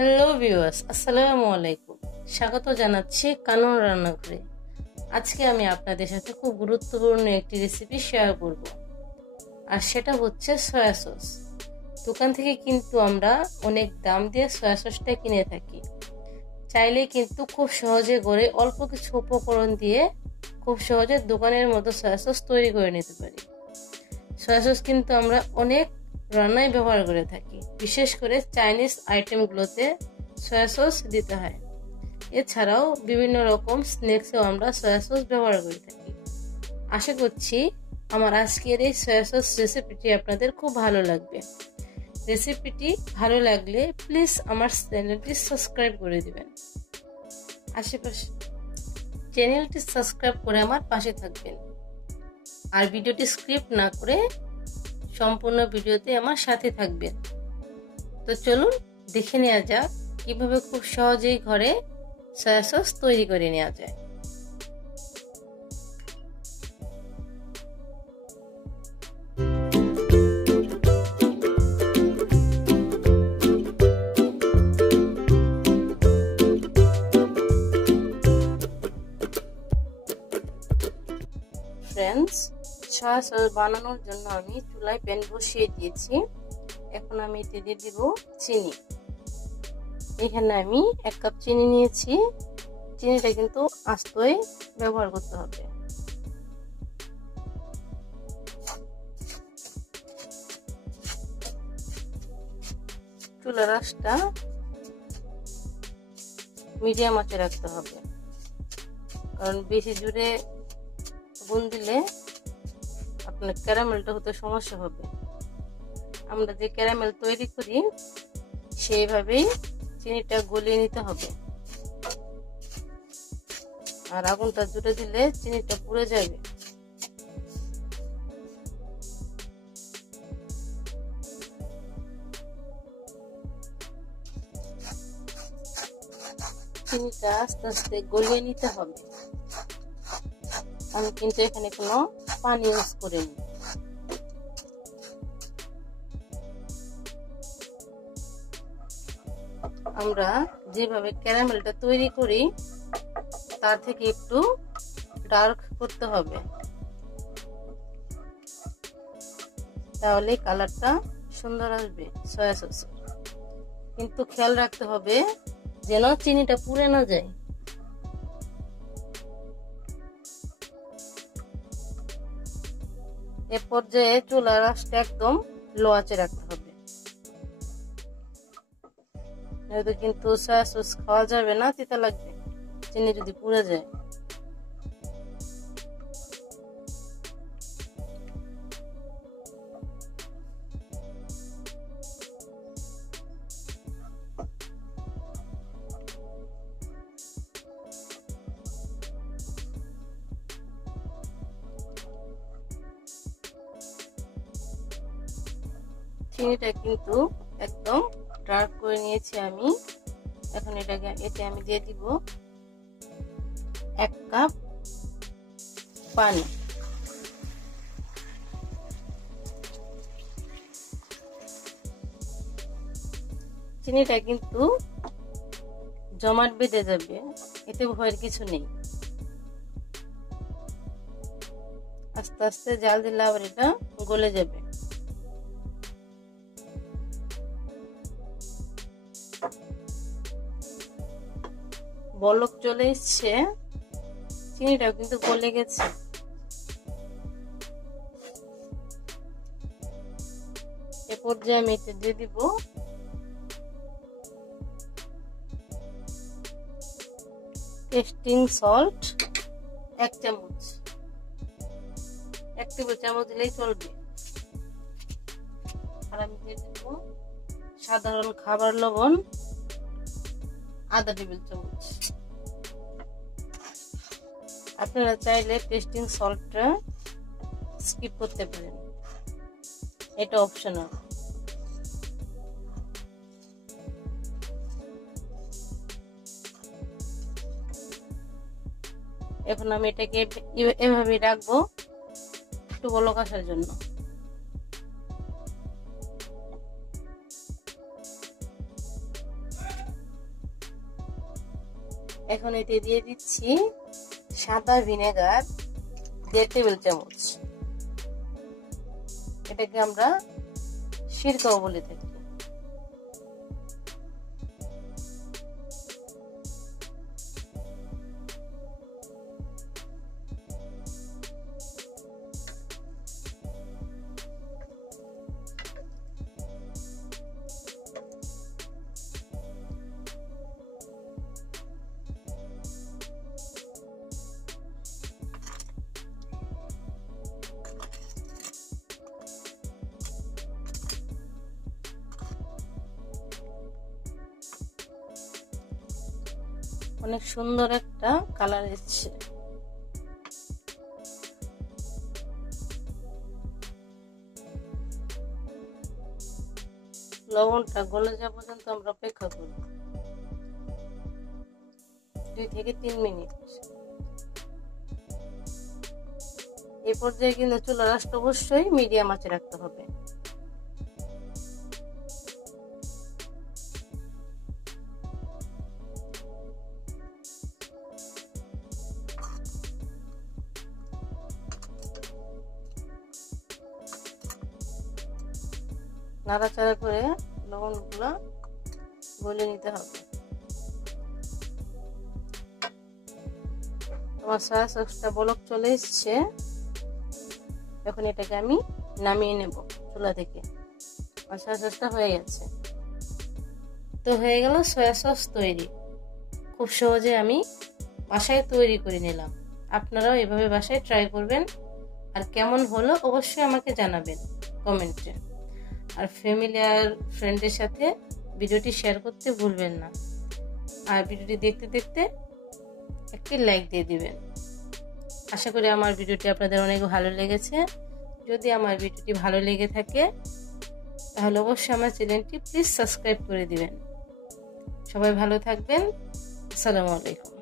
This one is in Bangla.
হ্যালো ভিউয়ার্স, আসসালামু আলাইকুম। স্বাগত জানাচ্ছি কানন রান্নাঘরে। আজকে আমি আপনাদের সাথে খুব গুরুত্বপূর্ণ একটি রেসিপি শেয়ার করব, আর সেটা হচ্ছে সয়া সস। দোকান থেকে কিন্তু আমরা অনেক দাম দিয়ে সয়া সসটা কিনে থাকি। চাইলে কিন্তু খুব সহজে ঘরে অল্প কিছু উপকরণ দিয়ে খুব সহজে দোকানের মতো সয়া সস তৈরি করে নিতে পারি। সয়া সস কিন্তু আমরা অনেক রান্নায় ব্যবহার করে থাকি, বিশেষ করে চাইনিজ আইটেমগুলোতে সয়া সস দিতে হয়। এছাড়াও বিভিন্ন রকম স্ন্যাক্সেও আমরা সয়া সস ব্যবহার করে থাকি। আশা করছি আমার আজকের এই সয়া সস রেসিপিটি আপনাদের খুব ভালো লাগবে। রেসিপিটি ভালো লাগলে প্লিজ আমার চ্যানেলটি সাবস্ক্রাইব করে দিবেন। চ্যানেলটি সাবস্ক্রাইব করে আমার পাশে থাকবেন, আর ভিডিওটি স্ক্রিপ্ট না করে সম্পূর্ণ ভিডিওতে আমার সাথে থাকবেন। তো চলুন দেখে নেওয়া যাক কিভাবে খুব সহজেই ঘরে সয়া সস তৈরি করে নেওয়া যায়। ফ্রেন্ডস, সয়া সস বানানোর জন্য আমি চুলায় প্যান বসিয়ে দিয়েছি। এখন আমি এতে দিয়ে দিব চিনি। এখানে আমি 1 কাপ চিনি নিয়েছি। চিনিটা কিন্তু আস্তই ব্যবহার করতে হবে। চুলার আঁচটা মিডিয়াম আঁচে রাখতে হবে, কারণ বেশি জোরে আগুন দিলে আপনার ক্যারামেলটা হতে সমস্যা হবে। আমরা যে ক্যারামেল তৈরি করি সেইভাবেই চিনিটা গলিয়ে নিতে হবে, আর আগুনটা জুড়ে দিলে চিনিটা পুড়ে যাবে। চিনিটা আস্তে আস্তে গলিয়ে নিতে হবে। আমি কিন্তু এখানে কোনো পানি ইউজ করিনি। আমরা যেভাবে ক্যারামেলটা তৈরি করি তার থেকে একটু ডার্ক করতে হবে, তাহলে কালারটা সুন্দর আসবে সয়া সস। কিন্তু খেয়াল রাখতে হবে যেন চিনিটা পুড়ে না যায়। এ পর্যায়ে চুলার আঁচটা একদম লো আঁচে রাখতে হবে, নয়তো কিন্তু সয়া সস খাওয়া যাবে না, তিতা লাগবে চিনি যদি পুড়ে যায়। চিনিটা কিন্তু একদম ডার্ক করে নিয়েছি আমি। এখন এতে আমি দিয়ে দিব 1 কাপ পানি। চিনিটা কিন্তু জমাট বেঁধে যাবে, এতে ভয়ের কিছু নেই। আস্তে আস্তে জাল দিলে আবার এটা গলে যাবে। বলক চলে এসছে, চিনিটাও কিন্তু গলে গেছে। এ পর্যায়ে আমি এতে দিয়ে দিব টেস্টিং সল্ট 1 চামচ। 1 টেবিল চামচ দিলেই চলবে। আর আমি দিয়ে দিব সাধারণ খাবার লবণ 1/2 টেবিল চামচ। আপনারা চাইলে টেস্টিং সল্টটা স্কিপ করতে পারেন, এটা অপশনাল। এখন আমি এটাকে এভাবে রাখবো একটু বলক আসার জন্য। এখন এতে দিয়ে দিচ্ছি সাদা ভিনেগার 1.5 টেবিল চামচ। এটাকে আমরা সিরকাও বলে থাকি। অনেক সুন্দর একটা কালার এসেছে। লবণটা গলে যাওয়া পর্যন্ত আমরা অপেক্ষা করব 2 থেকে 3 মিনিট। এই পর্যায়ে কিন্তু চুলার আঁচটা অবশ্যই মিডিয়াম আঁচে রাখতে হবে। নাড়াচাড়া করে লবণগুলো গলে নিতে হবে। আমার সয়া সসটা বলক চলে এসছে। এখন এটাকে আমি নামিয়ে নেব চুলা থেকে। আমার সয়া সসটা হয়ে গেছে। তো হয়ে গেল সয়া সস তৈরি। খুব সহজে আমি বাসায় তৈরি করে নিলাম। আপনারাও এভাবে বাসায় ট্রাই করবেন। আর কেমন হলো অবশ্যই আমাকে জানাবেন কমেন্টে। আর ফ্যামিলি আর ফ্রেন্ডের সাথে ভিডিওটি শেয়ার করতে ভুলবেন না। আর ভিডিওটি দেখতে দেখতে একটি লাইক দিয়ে দিবেন। আশা করি আমার ভিডিওটি আপনাদের অনেক ভালো লেগেছে। যদি আমার ভিডিওটি ভালো লেগে থাকে তাহলে অবশ্যই আমার চ্যানেলটি প্লিজ সাবস্ক্রাইব করে দিবেন। সবাই ভালো থাকবেন। আসসালামু আলাইকুম।